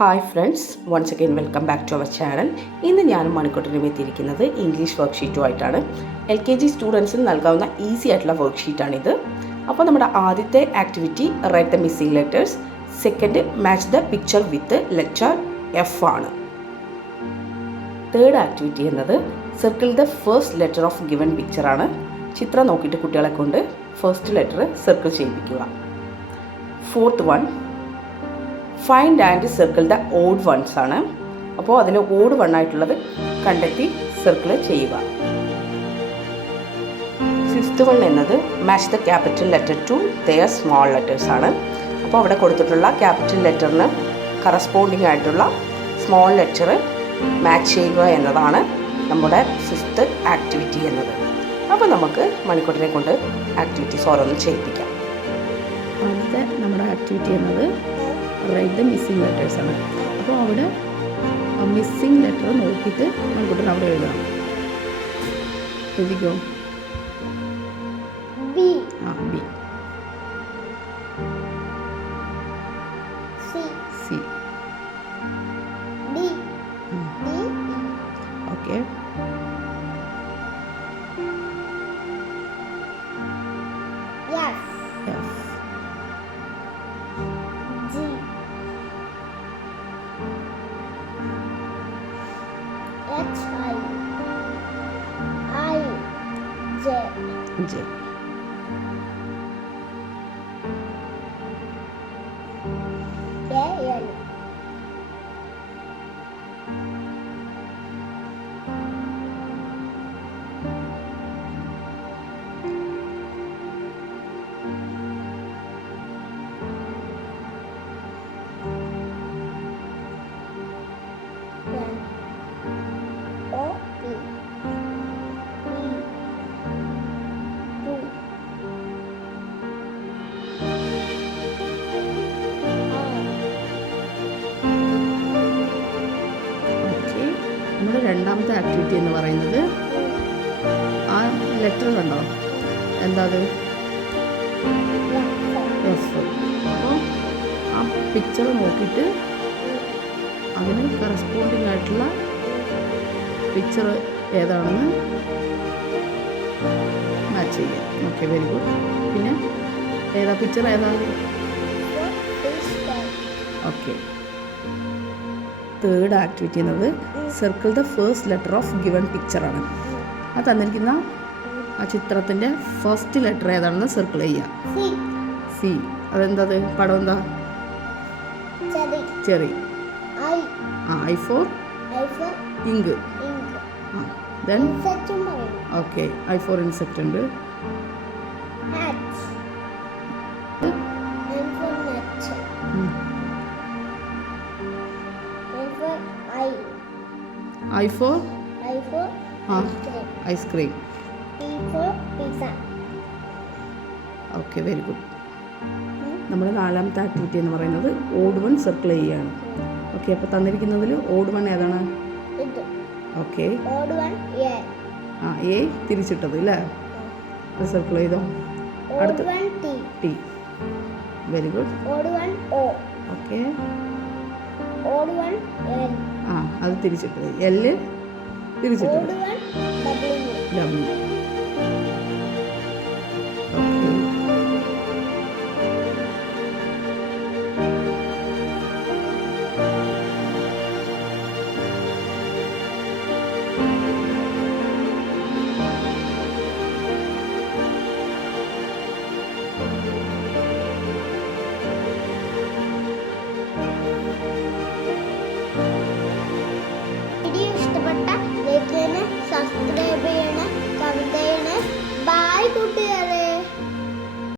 Hi friends, once again welcome back to our channel. ഇന്ന് ഞാനും മണിക്കൂട്ടിനും എത്തിയിരിക്കുന്നത് ഇംഗ്ലീഷ് വർക്ക്ഷീറ്റുമായിട്ടാണ്. LKG സ്റ്റുഡൻസിന് നൽകാവുന്ന ഈസി ആയിട്ടുള്ള വർക്ക്ഷീറ്റാണിത്. അപ്പോൾ നമ്മുടെ ആദ്യത്തെ activity write the missing letters, second match the picture with letter F ആണ്. തേർഡ് ആക്ടിവിറ്റി എന്നത് circle the first letter of given പിക്ചറാണ്. ചിത്രം നോക്കിയിട്ട് കുട്ടികളെ കൊണ്ട് ഫസ്റ്റ് ലെറ്റർ സർക്കിൾ ചെയ്യിപ്പിക്കുക. Fourth one find and circle the odd ones ആണ്. അപ്പോൾ അതിൽ ഓഡ് വൺ ആയിട്ടുള്ളത് കണ്ടെത്തി സർക്കിൾ ചെയ്യുക. ഫിഫ്ത്ത് വൺ എന്നത് match the capital letter to their small letters ആണ്. അപ്പോൾ അവിടെ കൊടുത്തിട്ടുള്ള ക്യാപിറ്റൽ ലെറ്ററിന് കറസ്പോണ്ടിങ് ആയിട്ടുള്ള സ്മോൾ ലെറ്റർ മാച്ച് ചെയ്യുക എന്നതാണ് നമ്മുടെ ഫിഫ്ത്ത് ആക്ടിവിറ്റി എന്നത്. അപ്പോൾ നമുക്ക് മണിക്കൂട്ടിനെ കൊണ്ട് ആക്ടിവിറ്റീസ് ഓരോന്നും ചെയ്യിപ്പിക്കാം. ആദ്യത്തെ നമ്മുടെ ആക്ടിവിറ്റി എന്നത് റൈറ്റ് ദ മിസ്സിംഗ് ലെറ്റേഴ്സ് ആണ്. അപ്പോൾ അവിടെ മിസ്സിംഗ് ലെറ്റർ നോക്കിയിട്ട് മണിക്കൂട്ടൻ അവിടെ എഴുതാം. എഴുതിക്കോ. ബി. സി. ഓക്കെ. J. നമ്മുടെ രണ്ടാമത്തെ ആക്ടിവിറ്റി എന്ന് പറയുന്നത് ആ ലെറ്റർ കണ്ടോ, എന്താ അത്, എഫ്. അപ്പോൾ ആ പിക്ചർ നോക്കിയിട്ട് അതിന് കറസ്പോണ്ടിങ് ആയിട്ടുള്ള പിക്ചർ ഏതാണെന്ന് മാച്ച് ചെയ്യാം. Okay, very good. പിന്നെ ഏതാ പിക്ചർ, ഏതാണ്? ഓക്കെ. തേർഡ് ആക്ടിവിറ്റി എന്നത് circle the first letter of given പിക്ചറാണ്. അത് തന്നിരിക്കുന്ന ആ ചിത്രത്തിൻ്റെ ഫസ്റ്റ് ലെറ്റർ ഏതാണെന്ന് സർക്കിൾ ചെയ്യുക. സി. അതെന്താ, പടം എന്താ? Cherry. I for ink. Then okay, I for insect ഉണ്ട്. I for ice cream. P for pizza. Okay, very good. നമ്മുടെ നാലാമത്തെ ആക്ടിവിറ്റി എന്ന് പറയുന്നത് ഓഡ് വൺ സർക്കിൾ ചെയ്യുകയാണ്. ഓക്കെ, അപ്പോൾ തന്നിരിക്കുന്നതിൽ ഓഡ് വൺ ഏതാണ്? ഓക്കെ, എ തിരിച്ചിട്ടത് അല്ലേ? അത് സർക്കിൾ ചെയ്തോ. അടുത്ത ടി. Very good. ഓക്കെ, അത് തിരിച്ചിട്ടത്. എല് തിരിച്ചിട്ടത്. ഡബ്ല്യു. ഓക്കെ. സബ്സ്ക്രൈബ് ചെയ്യണേ, കമന്റ് ചെയ്യണേ. ബൈ കുട്ടികൾ.